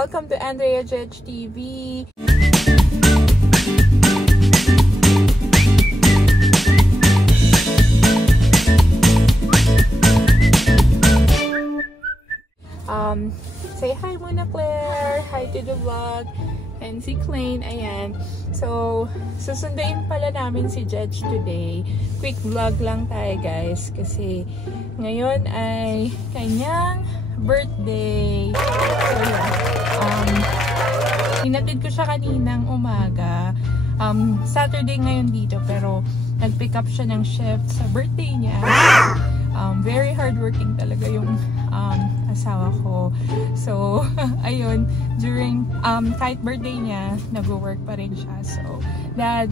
welcome to Andrea Judge TV. Say hi muna, Claire. Hi to the vlog. And si Klein, ayan. So, susunduin pala namin si Judge today. Quick vlog lang tayo, guys. Kasi ngayon ay kanyang birthday. So, yan. Hinatid ko siya kaninang umaga. Saturday ngayon dito, pero nag-pick up siya ng shift sa birthday niya. Very hardworking talaga yung asawa ko. So, ayun, during kahit birthday niya, nag-work pa rin siya. So, Dad,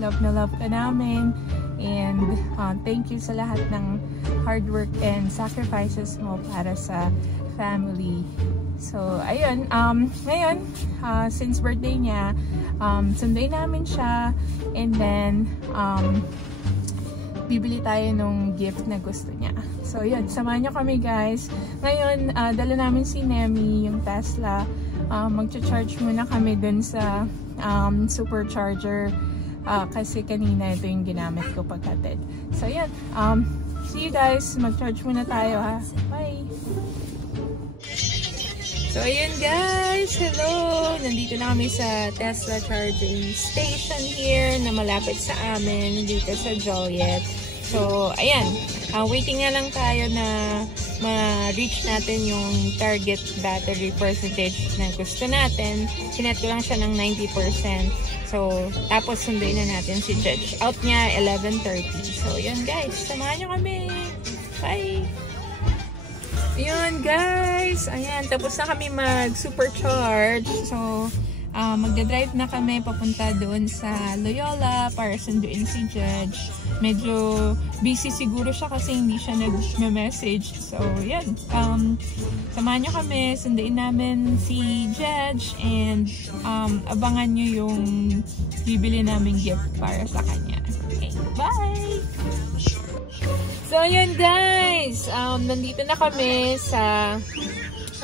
love na love ka namin. And thank you sa lahat ng hard work and sacrifices mo para sa family. So, ayun, ngayon, since birthday niya, sunday namin siya. And then, bibili tayo nung gift na gusto niya. So, yun. Samahan niyo kami, guys. Ngayon, dala namin si Nemi, yung Tesla. Magcha-charge muna kami dun sa supercharger. Kasi kanina ito yung ginamit ko pagkatid. So, yun. See you guys. Mag-charge muna tayo, ha. Bye! So, ayun, guys. Hello! Nandito na kami sa Tesla charging station here na malapit sa amin dito sa Joliet. So, ayan. Waiting na lang tayo na ma-reach natin yung target battery percentage na gusto natin. Sinet ko lang siya ng 90%. So, tapos sunduin na natin si Judge. Out niya 11:30. So, yun, guys. Samahan nyo kami. Bye! Yun, guys. Ayan, tapos na kami mag-supercharge. So, magdadrive na kami papunta doon sa Loyola para sunduin si Judge. Medyo busy siguro siya kasi hindi siya nag-message. So, yan. Samahan nyo kami. Sunduin namin si Judge. And abangan nyo yung bibili namin gift para sa kanya. Okay, bye! So, yun, guys. Nandito na kami sa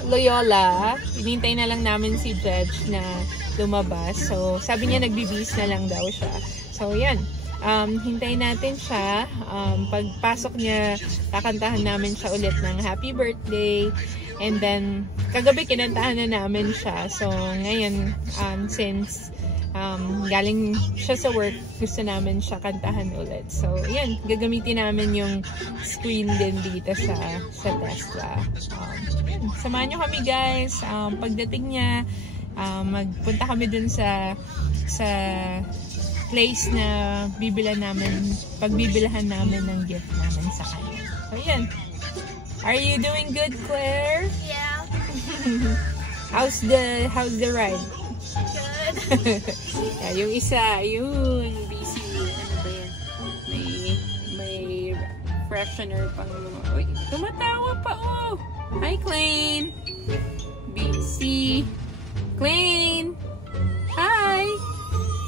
Loyola. Hinintay na lang namin si Judge na lumabas. So, sabi niya nagbibis na lang daw siya. So, yan. Hintayin natin siya. Pagpasok niya, kakantahan namin siya ulit ng happy birthday. And then, kagabi kinantahan na namin siya. So, ngayon, since galing siya sa work, gusto namin siya kantahan ulit. So, yan. Gagamitin namin yung screen din dito sa Tesla. Samahan nyo kami, guys. Pagdating niya, magpunta kami dun sa place na pagbibilahan namin ng gift namin sa kanya. So, yan. Are you doing good, Claire? Yeah. How's the ride? Good. Yeah, yung isa, yun, busy. Ano ba yan? May freshener pang uy, tumatawa pa, oh! Hi, Klein! Busy. Klein! Hi!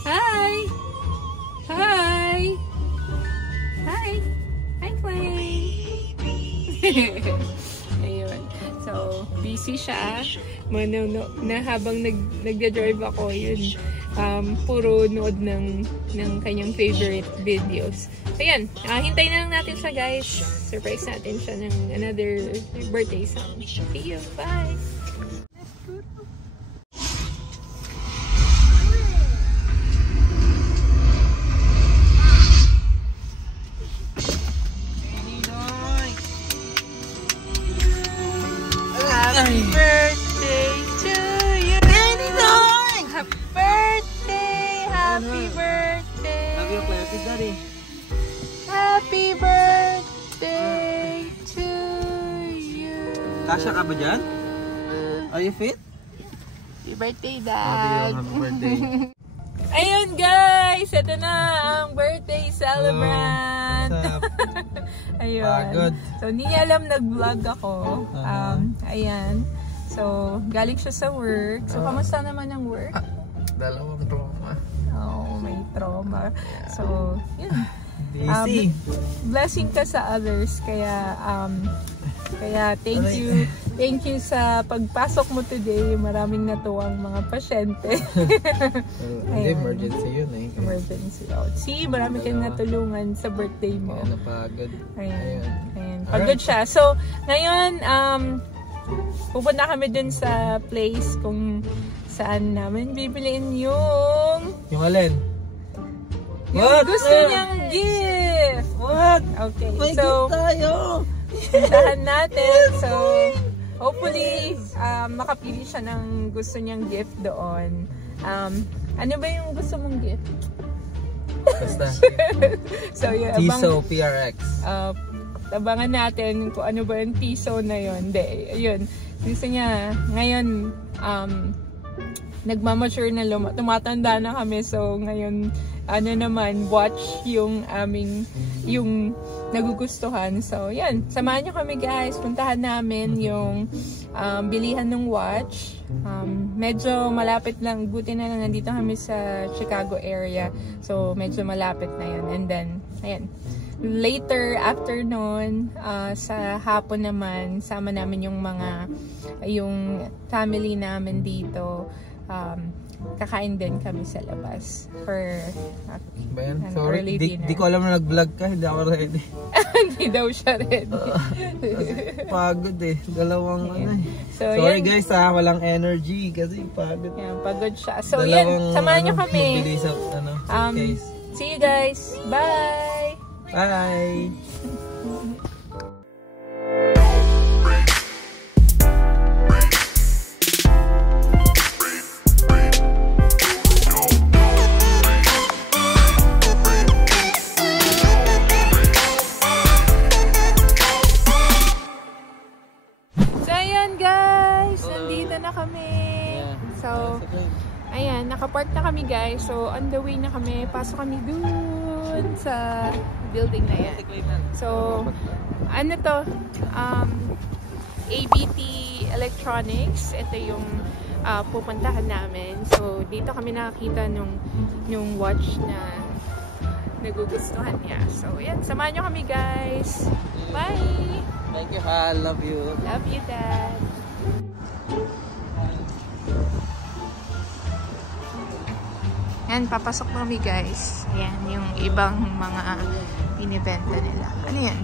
Hi! Hi! Hi! Hi, Klein! Ayun. So, busy siya. Na habang nagda-drive ako, yun, puro nood ng kanyang favorite videos. So, yan. Hintayin na lang natin siya, guys. Surprise natin siya ng another birthday song. See you. Bye! Happy birthday to you! Happy birthday! Happy birthday! Happy birthday to you! Kasya ka ba dyan? Are you fit? Happy birthday, Dad! Happy birthday! Ayun, guys! Ito na ang birthday celebrant! Ayun. Pagod. So, hindi niya alam nag-vlog ako. Ayan. So, galing siya sa work. So, kamusta naman ang work? Dalawang trauma. Oh, may trauma. Yeah. So, yun. Busy. Blessing ka sa others. Kaya thank you thank you sa pagpasok mo today. Maraming natuwang mga pasyente. Hindi, emergency yun eh. Emergency. Oh, see, marami kang natulungan sa birthday mo. Kaya napagod. Ayan. Pagod siya. So, ngayon, pupunta kami dun sa place kung saan namin bibiliin yung alin? yung gusto niyang gift. What? Okay. May So, gift tayo! puntahan natin. So, hopefully, makapili siya ng gusto niyang gift doon. Ano ba yung gusto mong gift? Basta. So, yun. Tiso PRX. Tabangan natin kung ano ba yung piso na yun. Hindi, yun. Gusto niya, ngayon, nagmamature na tumatanda na kami. So, ngayon, watch yung aming, yung nagugustuhan. So, yan. Samahan nyo kami, guys. Puntahan namin yung bilihan ng watch. Medyo malapit lang. Buti na lang nandito kami sa Chicago area. So, medyo malapit na yun. And then, ayan. Later, afternoon, sa hapon naman, sama namin yung family namin dito. Kakain din kami sa labas for Sorry, early dinner. di ko alam na nag-vlog ka, hindi ako ready. Hindi daw siya ready. Pagod eh, dalawang So, sorry yan. guys walang energy kasi pagod. Yan, pagod siya. So yan, samahan nyo kami. Mabili sa case. See you guys. Bye! Bye! Nakapark na kami guys. So, on the way na kami. Pasok kami dun sa building na yan. So, ano to? ABT Electronics. Ito yung pupuntahan namin. So, dito kami nakakita yung watch na nagugustuhan niya. So, yan. Samahan nyo kami guys. Bye! Thank you, Hal. Love you. Love you, Dad. Yan, papasok kami guys. Yan, yung ibang mga binibenta nila. Ano yan?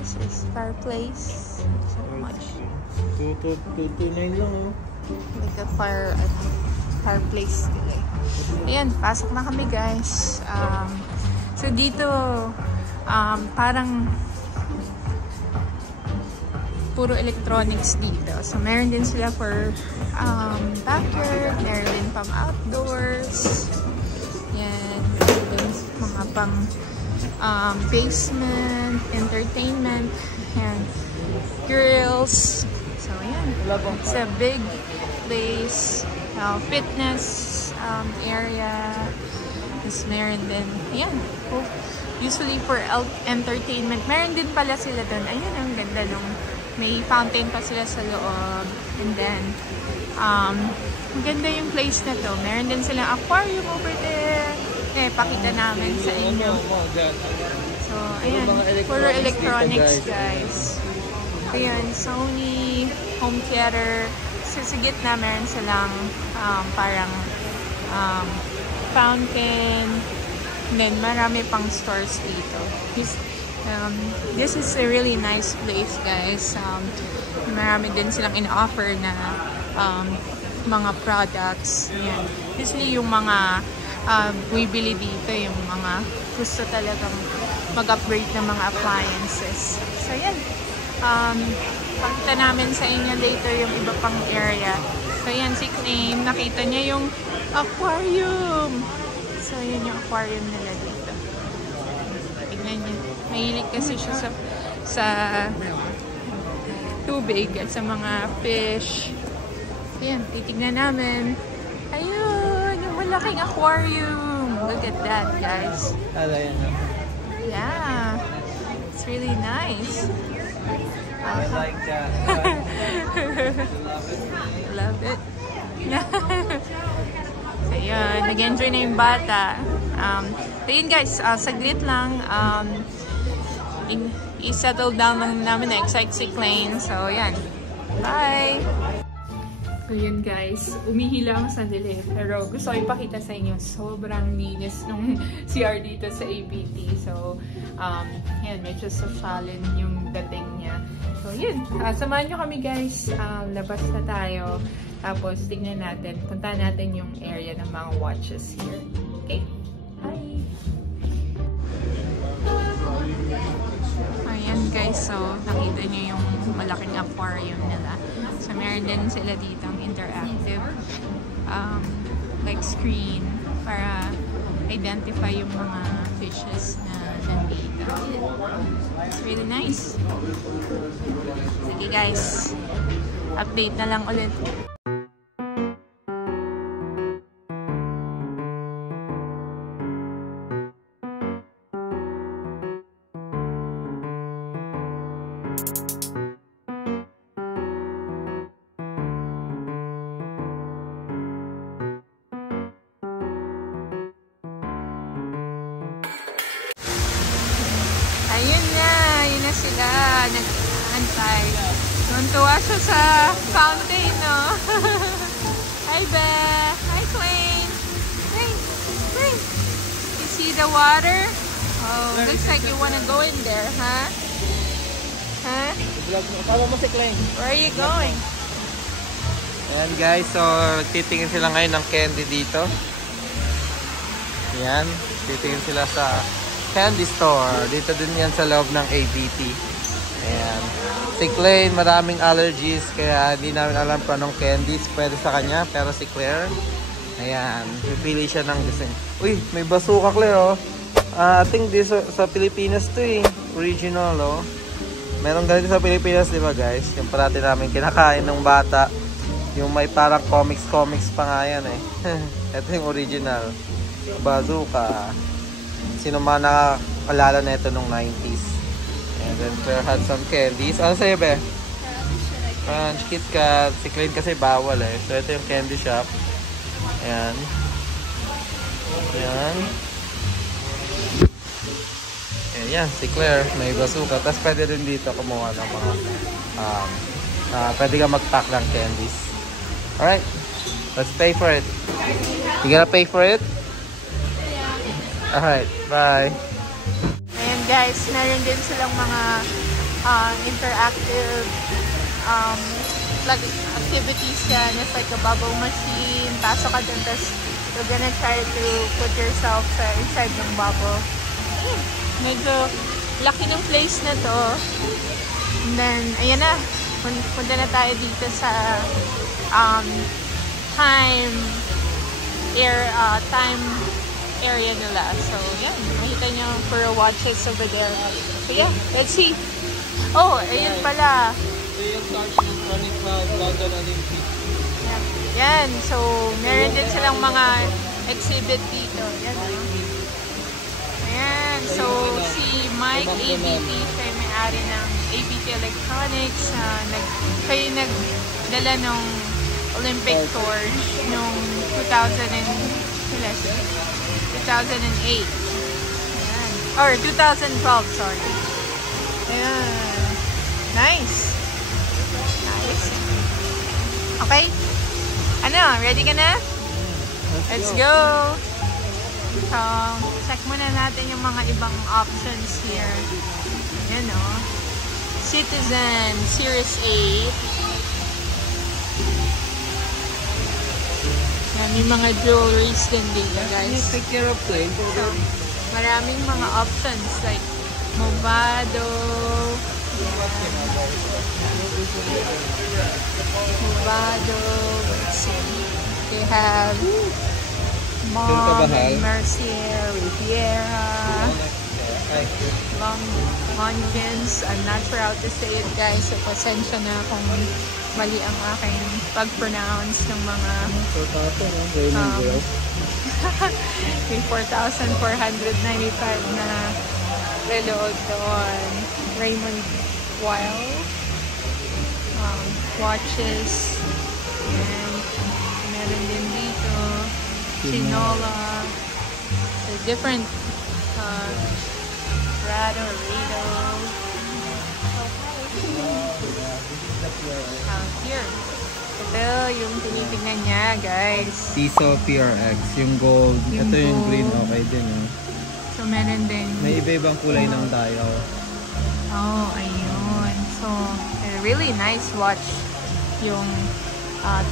This is fireplace. So much. 229 lang oh. Like a fireplace nila. Ayan, pasok na kami guys. So dito, parang puro electronics dito. So meron din sila for backyard, meron din pang outdoors. Yan, din mga pang basement, entertainment, and grills. So yan, it's a big place, fitness area. Tapos meron din, yan, usually for entertainment. Meron din pala sila doon. Ayun, ang ganda nung may fountain pa sila sa loob. And then, maganda yung place na to. Meron din silang aquarium over there. Pakita namin sa inyo. So, ayan. Puro electronics, guys. Ayan, Sony, home theater. So, sa gitna, meron silang parang fountain. And then, marami pang stores dito. This is a really nice place, guys. Marami din silang in-offer na mga products. Yan. Usually yung mga bibili dito, yung mga gusto talagang mag-upgrade ng mga appliances. So yan. Pakita namin sa inyo later yung iba pang area. So yan, si Kane, nakita niya yung aquarium. So yan yung aquarium nila dito. Tignan niyo. Mahilig kasi siya sa tubig at sa mga fish. Ayan, titignan namin. Ayun, yung malaking aquarium. Look at that, guys. Yeah, it's really nice. I like that. Love it. So, ayan, nag-enjoy na yung bata. So, yun guys, saglit lang. i-settle down lang namin na excite si Klein. So, yan. Bye! So, yun guys. Umihi lang sandali. Pero gusto ko ipakita sa inyo. Sobrang linis nung CR dito sa ABT. So, yan. Medyo socialin yung dating niya. So, yun. Samahan nyo kami guys. Labas na tayo. Tapos, tingnan natin. Punta natin yung area ng mga watches here. Okay? Bye! Ayan guys. So, nakita nyo yung malaking aquarium nila. So, meron din sila dito ang interactive like screen para identify yung mga fishes na nandito. It's really nice. Sige guys, update na lang ulit. Ayun na sila. Nag-antay. Tuntua siya sa fountain, no? Hi, Beth. Hi, Klein. Hey. You see the water? Oh, looks like you wanna go in there, huh? Huh? Kasama mo si Klein. Where are you going? Ayan guys, so titingin sila ngayon ng candy dito. Ayan, titingin sila sa candy store. Dito din yan sa loob ng ABT. Ayan. Si Klein, maraming allergies, kaya hindi namin alam kung anong candies pwede sa kanya. Pero si Claire, ayan, pipili siya ng gusto niya. Uy, may basuka Claire, oh. I think this sa Pilipinas to eh. Original, oh. Meron ganito sa Pilipinas, di ba guys? Yung parati namin kinakain ng bata. Yung may parang comics pa nga yan eh. Ito yung original. Bazooka. Sino man nakakalala na ito nung 90s. And then Claire had some candies. Ano sa'yo, be? Crunch, Kit Kat. Si Klein kasi bawal eh. So ito yung candy shop. Ayan. Ayan. Ayan, si Claire. May bazooka. Tapos pwede rin dito kumuha ng mga pwede ka mag-pack ng candies. Alright. Let's pay for it. You gonna pay for it? Alright, bye. Ayan guys, meron din silang mga interactive like activities yan. It's like a bubble machine. Pasok ka dun, tapos you're gonna try to put yourself inside ng bubble. Ayan. Medyo laki ng place na to. And then, ayan na. Punta na tayo dito sa time area nila. So, yan. Makita nyo for watches over there. So, yeah. Let's see. Oh, ayun pala. Yan. So, meron din silang mga exhibit dito. Yan. Ayan. So, si Mike ABT, siya yung may-ari ng ABT Electronics. Kayo nagdala nung Olympic Tours nung 2008. Ayan. Or 2012, sorry. Ayan. Nice. Okay. Ano? Ready ka na? Let's go. So, check muna natin yung mga ibang options here. Ayan o. Citizen Series 8. May mga jewelries din dito, guys. Take care of Klein. So, maraming mga options like Movado. Movado. Let's see. They have Mom, Mercier, Riviera, Longines. I'm not proud to say it, guys. So, pasensya na kung mali ang aking pag-pronounce ng mga may 4,495 na relo doon. Raymond Weil watches, and meron din dito Chinola, the different Rado, Here. Ito yung tinitingnan niya, guys. Tiso PRX, yung gold. Yung Ito yung gold. green, okay din. Oh. So, meron din. May iba-ibang kulay ng dial. Oh, ayun. So, really nice watch yung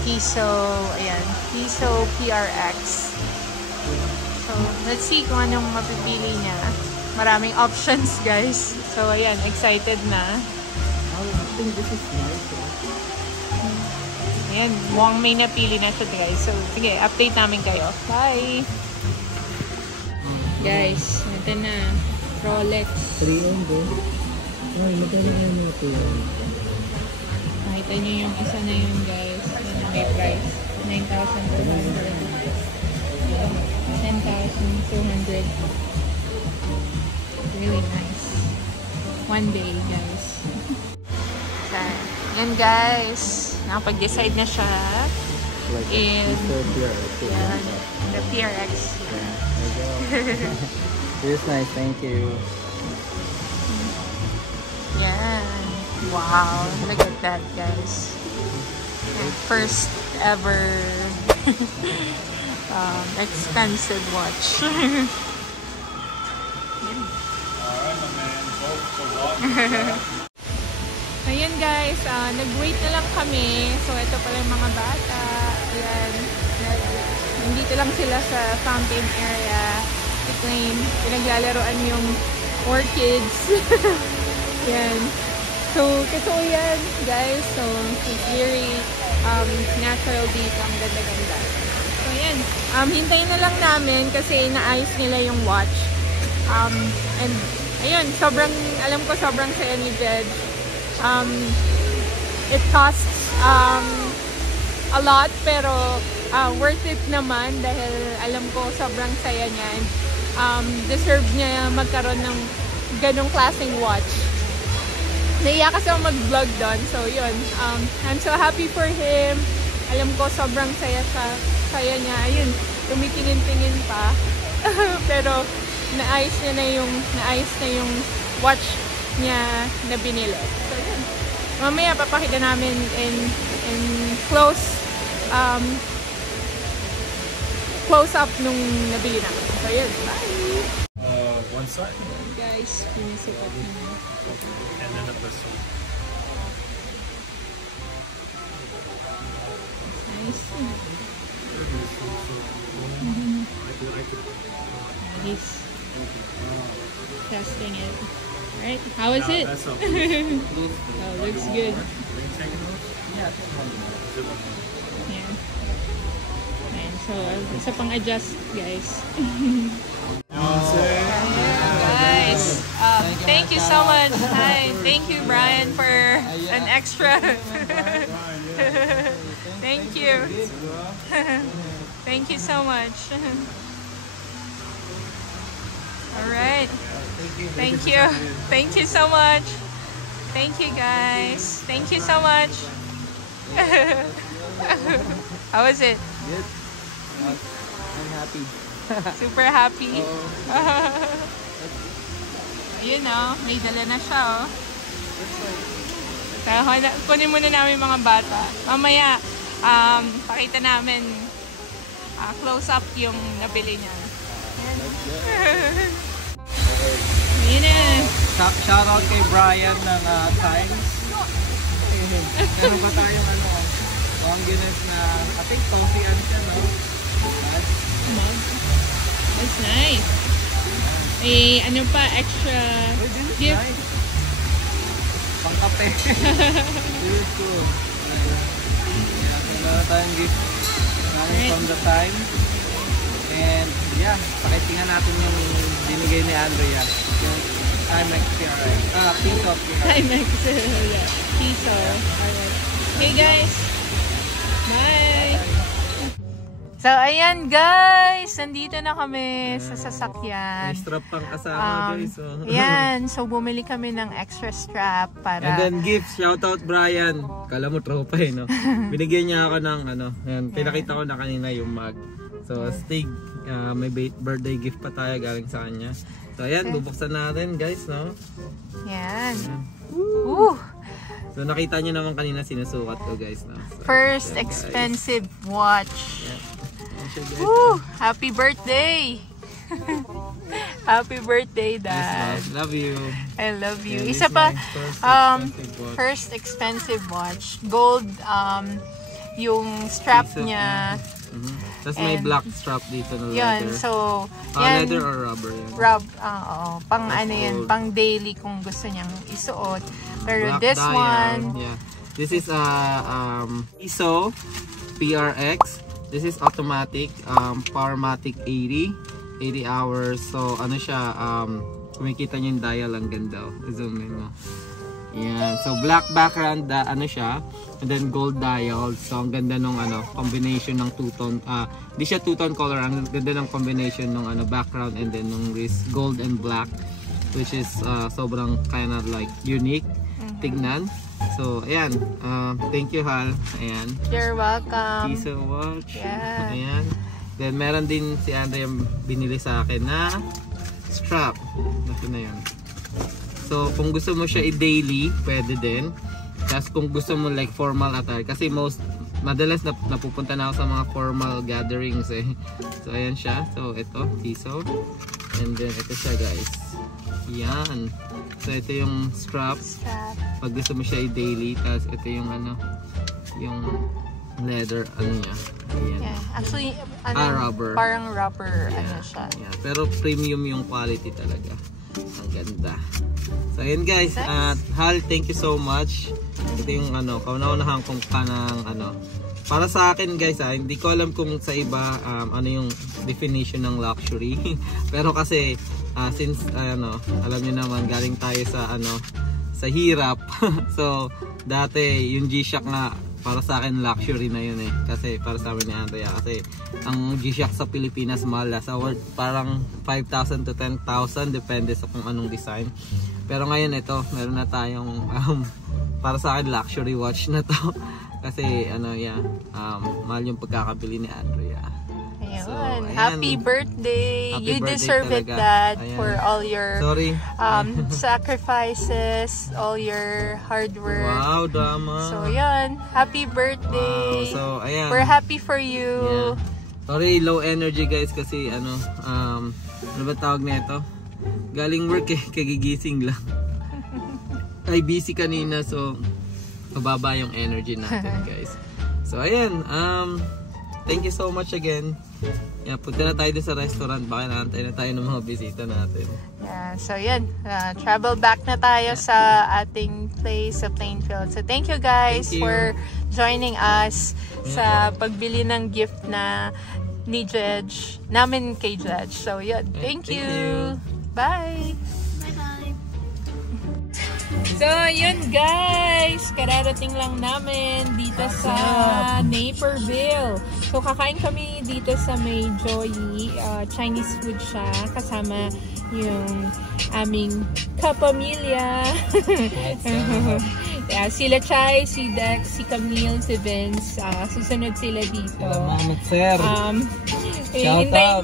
Tiso, ayan, Tiso PRX. So, let's see kung anong mapipili niya. Maraming options, guys. So, ayan, excited na. I think this is nice. Ayan, mukhang may napili na siya, guys. So, sige, update namin kayo. Bye! Guys, ito na. Rolex. 300. Ay, magkano yan ito? Nakita niyo yung isa na yun, guys. Yan na may price. 9,200. 10,200. Really nice. One day, guys. Yan, guys. Nakapag-decide na siya. Like And, Tiso PRX. yan. The PRX. Yeah, there you go. This is nice, thank you. Yan. Wow. Look at that, guys. My first ever expensive watch. Ayan, guys. Nag-wait na lang kami. So, ito pala yung mga bata. Ayan. Nandito lang sila sa fountain area. Ito pinaglalaroan yung orchids. Yan. So, totoo yan, guys. So, it's very natural dito. Ang ganda-ganda. So, yan. Hintayin na lang namin kasi naayos nila yung watch. And, ayun, alam ko sobrang saya ni Jed. It costs a lot, pero worth it naman dahil alam ko sobrang saya niya. Deserve niya magkaroon ng ganong klaseng watch. Naiya kasi ako mag-vlog doon. So, yun. I'm so happy for him. Alam ko sobrang saya niya. Ayun, tumitingin-tingin pa. Pero, naayos na yung watch niya na binili. So, yun. Mamaya, papakita namin in close up nung nabili namin. So, yun. Bye! One side Guys, pinisipat niya. and then the first one. Nice. Nice. Testing it. Right? How is it? That's all. Oh, looks good. Yeah. Yeah. Ayan, so, isa pang adjust, guys. Guys, thank you so much. Hi, thank you, Brian, for an extra. Thank you. Thank you so much. All right. Thank you. Thank you so much. Thank you, guys. Thank you so much. How was it? Good. I'm happy. Super happy. Ayun, oh. May dala na siya, oh. So, kunin muna namin yung mga bata. Mamaya, pakita namin close up yung nabili niya. Ayun na. Shoutout kay Brian ng Times. Meron pa tayong Longines na, I think, coffee and siya, no? Mug. That's nice. May ano pa, extra gift. Nice. Pangkape. This is cool. Meron tayong gift from the time. And yeah, pakitingnan natin yung binigay ni Andrea. Yung Timex PRX. Tiso PRX. Timex. Yeah. Tiso. Alright. Okay, guys. Bye! So, ayan guys! Nandito na kami sa sasakyan. May strap pang kasama guys. Oh. Yan. So, bumili kami ng extra strap para... And then gift, shoutout Brian. Kala mo tropa no? Binigyan niya ako ng yan, pinakita ko na kanina yung mug. So, Stig, may birthday gift pa tayo galing sa kanya. So, ayan, bubuksan natin guys, no? Yan. Woo! So nakita nyo naman kanina sinusukat ko guys. No? So, First yeah, expensive watch. Yeah. Woo! Happy birthday! Happy birthday, Dad. Yes, love you. I love you. Yeah, Isa this pa, is my first expensive watch. first expensive watch. Gold, yung strap Piso. niya. Tapos may And black strap dito na Yun, leather. so, yan. Leather or rubber yan? Oo. Pang That's ano yan, gold. pang daily kung gusto niyang isuot. Pero Black this dial, one, yeah. This is ISO PRX. This is automatic, Powermatic 80 hours. So ano siya, kumikita niyo yung dial, ang ganda. Zoom in mo. Yan. So black background, ano siya, and then gold dial. So ang ganda nung combination ng two-tone. Di siya two-tone color, ang ganda ng combination ng background and then nung wrist, gold and black, which is sobrang kind of like unique tignan. So ayan, thank you Hal. Ayan. you're welcome. Piso watch. Yeah. Ayan. Then meron din si Andrea yung binili sa akin na strap. Ito na yan. So kung gusto mo siya i-daily, pwede din. Tapos kung gusto mo like formal attire, kasi madalas napupunta na ako sa mga formal gatherings eh. So ayan siya. So ito, piso. And then ito siya guys. Yan. So ito yung strap. Pag gusto mo siya i-daily. Tapos ito yung yung leather niya. Ayan. Yeah. Actually, Rubber. parang rubber siya. Yeah. Pero premium yung quality talaga. Ang ganda. So ayan guys, Hal, thank you so much. Ito yung kauna-unahan kong para sa akin guys, hindi ko alam kung sa iba ano yung definition ng luxury. Pero kasi since alam niyo naman galing tayo sa hirap. So dati yung G-Shock nga para sa akin luxury na yun eh. Kasi para sa amin ni Andrea, kasi ang G-Shock sa Pilipinas mahal, sa worth parang 5,000 to 10,000 depende sa kung anong design. Pero ngayon ito, meron na tayong para sa akin luxury watch na to. Kasi mahal yung pagkakabili ni Andrea. Ayun. So, ayan. Happy birthday. Happy You birthday deserve it, talaga. Dad, Ayan. for all your Sorry. sacrifices, all your hard work. Wow, drama. So, yan. Happy birthday. Wow. So, ayan. We're happy for you. Yeah. Sorry, low energy guys kasi ano ba tawag nito? Galing work eh, kagigising lang. Ay busy kanina, so mababa yung energy natin guys. So ayan, thank you so much again. Yeah, punta na tayo sa restaurant, baka naantay na tayo ng mga bisita natin. Yeah, so yan, travel back na tayo sa ating place sa Plainfield. So thank you guys Thank you. for joining us sa pagbili ng gift na ni Judge, namin kay Judge. So yun, thank Thank you. you. Bye! Bye-bye. So, yun guys, kararating lang namin dito sa Naperville. So, kakain kami dito sa may Joey. Chinese food siya. Kasama yung aming kapamilya. Yeah, sila Chai, si Dex, si Camille, si Vince. Susunod sila dito. Salamat sir.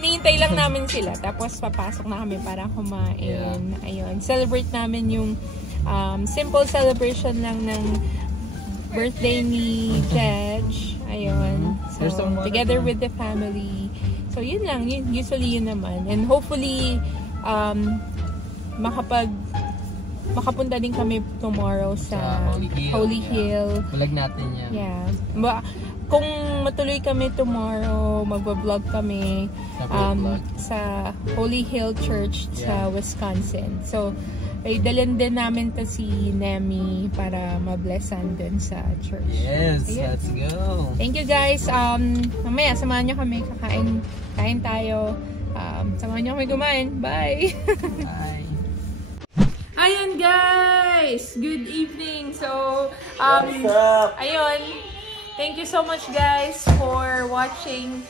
Hintay lang namin sila. Tapos papasok na kami para kumain. Yeah. Ayun. Celebrate namin yung simple celebration lang ng birthday ni Jedge. Ayun. So, together with the family. So, yun lang. Usually yun naman. And hopefully, makapunta din kami tomorrow sa Holy Hill. Vlog natin yan. Yeah. Kung matuloy kami tomorrow, magbablog kami sa Holy Hill Church sa Wisconsin. So, dalhin din namin to si Nemi para mablessan din sa church. Yes, Ayun. let's go. Thank you guys. Mamaya, samahan nyo kami. Kain tayo. Samahan nyo kami kumain. Bye! Bye. Ayan guys! Good evening! So, ayun. Thank you so much guys for watching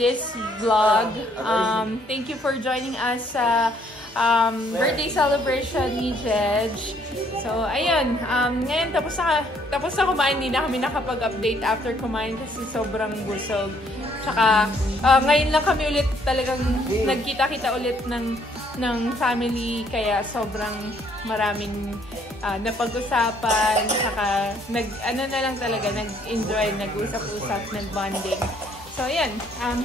this vlog. Thank you for joining us sa birthday celebration ni Jedge. So, ayun. Ngayon, tapos na kumain. Hindi na kami nakapag-update after kumain kasi sobrang busog. Tsaka, ngayon lang kami ulit talagang nagkita-kita ulit ng ng family, kaya sobrang maraming napag-usapan, saka ano na lang talaga, nag-enjoy, nag-usap-usap, nag-bonding. So, ayan.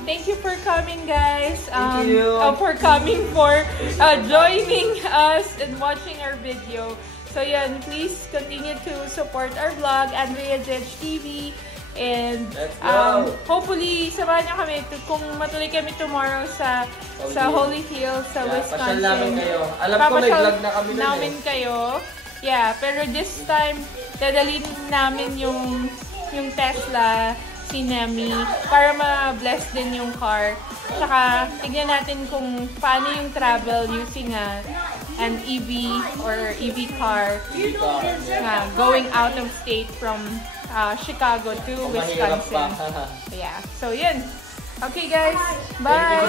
Thank you for coming, guys. Thank you. For joining us and watching our video. So, ayan. Please continue to support our vlog, Andrea Jedge TV. And hopefully, samahan niyo kami kung matuloy kami tomorrow sa Holy Hills, sa Wisconsin. Pasyal namin kayo. Alam ko may vlog na kami namin kayo. Yeah, pero this time, dadalhin namin yung Tesla, si Nemi, para ma-bless din yung car. Saka, tignan natin kung paano yung travel using an EV or EV car going out of state from Chicago to Wisconsin. Yeah. So, yun. Okay, guys. Bye!